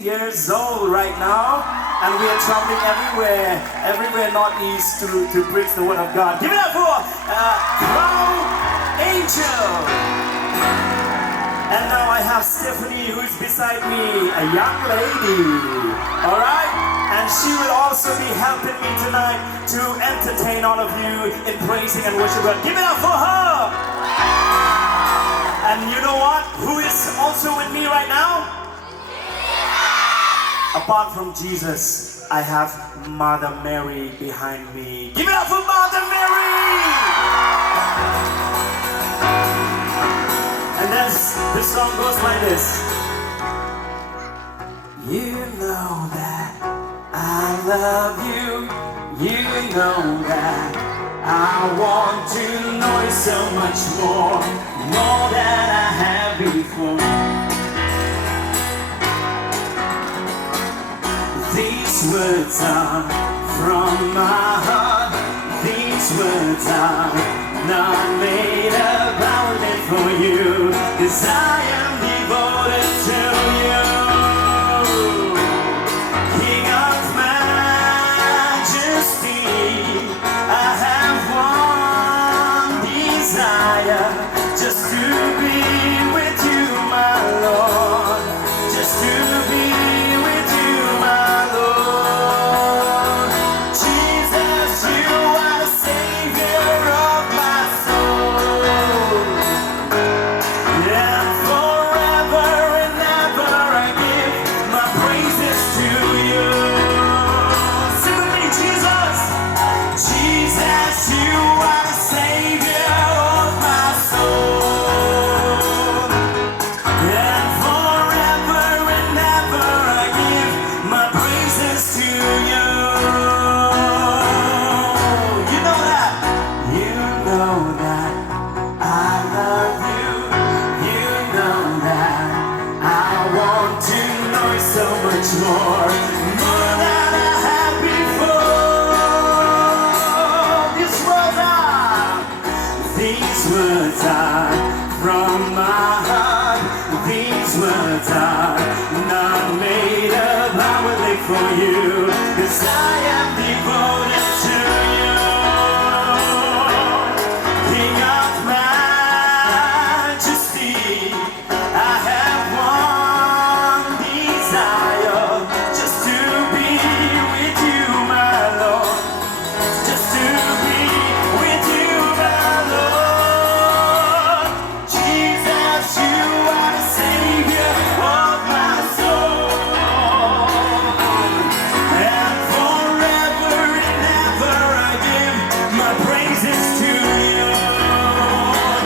Years old right now, and we are traveling everywhere northeast to preach the word of God. Give it up for Crown Angel. And now I have Stephanie, who is beside me, a young lady. All right, and she will also be helping me tonight to entertain all of you in praising and worship God. Give it up for her. And you know what? Who is also with me right now? Apart from Jesus, I have Mother Mary behind me. Give it up for Mother Mary! And this song goes like this. You know that I love you. You know that I want to know you so much more than I have before. These words are from my heart. These words are not made up. I will live for you, 'cause I am devoted to you. King of majesty, I have one desire, just to be with you, my Lord. Just to be with you, my more than I had before. These words are from my heart. These words are not made up. I will live for you, 'cause I am devoted to you. King of majesty, I have one desire, just to be with you, my Lord. Just to be with you, my Lord. Jesus, you are the Savior of my soul. And forever and ever I give my praises to you.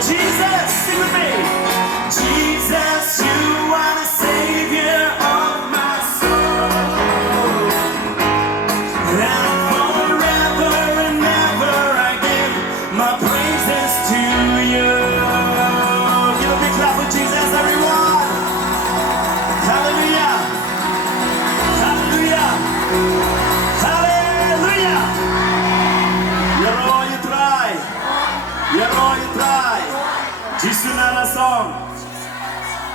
Jesus, sing with me. Jesus, you are the Savior of my soul. And forever and ever I give my praises to you. Give a big clap for Jesus, everyone. Hallelujah. Hallelujah. Hallelujah. You're all you try. You're all you try. Jesus Nara song.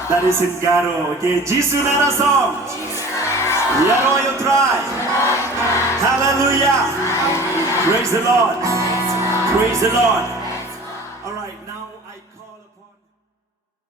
That is in Garo. Okay, Jesus Nara song. You're all you try. Hallelujah. Praise the Lord. Praise the Lord.